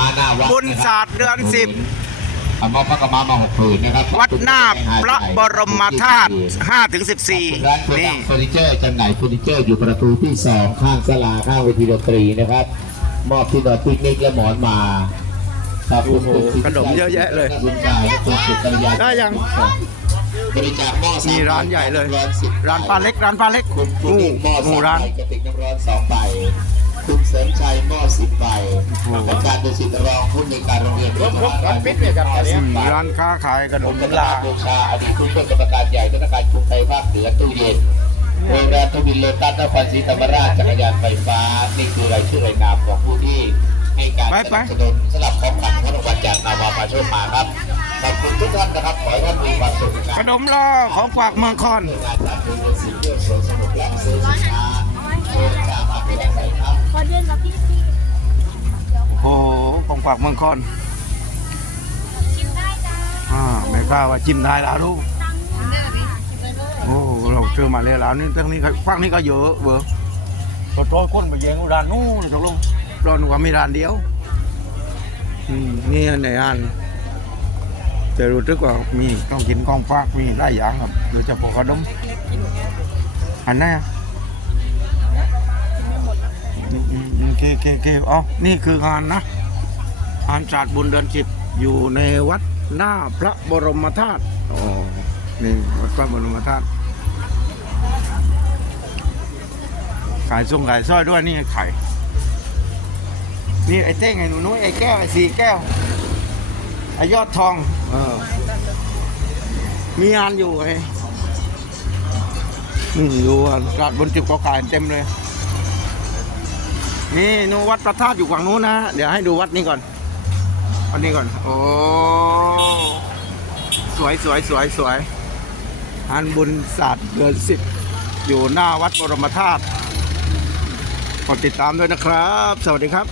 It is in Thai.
มาหน้าวัดบุญศาสตร์เดือนสิบเอามอบพระกมามาหกผืนนะครับวัดหน้าพระบรมธาตุ5ถึงร้าน14โกดันี่งเฟอร์นิเจอร์จำหน่ายเฟอร์นิเจอร์อยู่ประตูที่สองข้างศาลาข้างเวทีดนตรีนะครับ มอบที่นอนปิกนิกและหมอนมาขอบคุณโอ้โหขนมเยอะแยะเลยคุณกายและคุณสุกัญญาได้ยังบริจาคหม้อสมีร้านใหญ่เลยร้านสิบร้านปลาเล็ก ร้านปลาเล็กคุณปูงูนิ่มหม้องูสามร้านใบกระติกน้ำร้อนสองใบคุณเสริมชัยหม้อสิบใบ การโรงเรียนรบร้านปิดเลยครับตอนนี้ร้านค้าขายขนผมมเป็นลาบูชาอดีตผู้ช่วยกรรมการใหญ่ธนาคารกรุงไทยภาคเหนือตู้เย็นโรงแรมทวินโลตัสนครศรีธรรมราชจักรยานไฟฟ้า นี่คือรายชื่อรายนามของผู้ที่ให้การสนับสนุนสลับของขวัญของรางวัลจากนาวาปาโชคมาครับขอบคุณทุกท่านนะครับขอให้ท่านมีความสุขในการขนมลอของฝากเมืองคอน ฝากเมืองคอนชิมได้จ้าอ่าไม่กล้าว่าจิ้มได้แล้วลูกตังค์เดือนกับพี่ชิมไปเลยโอ้เราเจอมาเลยแล้วนี่ทั้งนี้ก็ฝั่งนี้ก็เยอะเบอร์ก็ร้อยคนไปแย่งร้านนู้นตกลงร้านว่ามีร้านเดียวอืมนี่ในร้านแต่รู้สึกว่ามีต้องกินของฝากมีหลายอย่างครับโดยเฉพาะขนมอันไหนอะอืมอืมอืมโอเคโอเคโอเคอ๋อนี่คืองานนะ งานศาสตร์บุญเดือนสิบอยู่ในวัดหน้าพระบรมธาตุอ๋อนี่วัดพระบรมธาตุขายส่งขายสร้อยด้วยนี่ไข่นี่ไอ้เต้งไอ้หนูนุ้ยไอ้แก้วไอ้สีแก้วไอ้ยอดทองเออมีงานอยู่ไอ้นี่อยู่อะตลาดบนจุดก็ขายเต็มเลย นี่นูวัดพระธาตุอยู่ฝั่งนู้นนะ เดี๋ยวให้ดูวัดนี้ก่อน อันนี้ก่อน โอ้ สวยสวยสวยสวยอันบุญศาสตร์เดือนสิบอยู่หน้าวัดบรมธาตุกดติดตามด้วยนะครับ สวัสดีครับ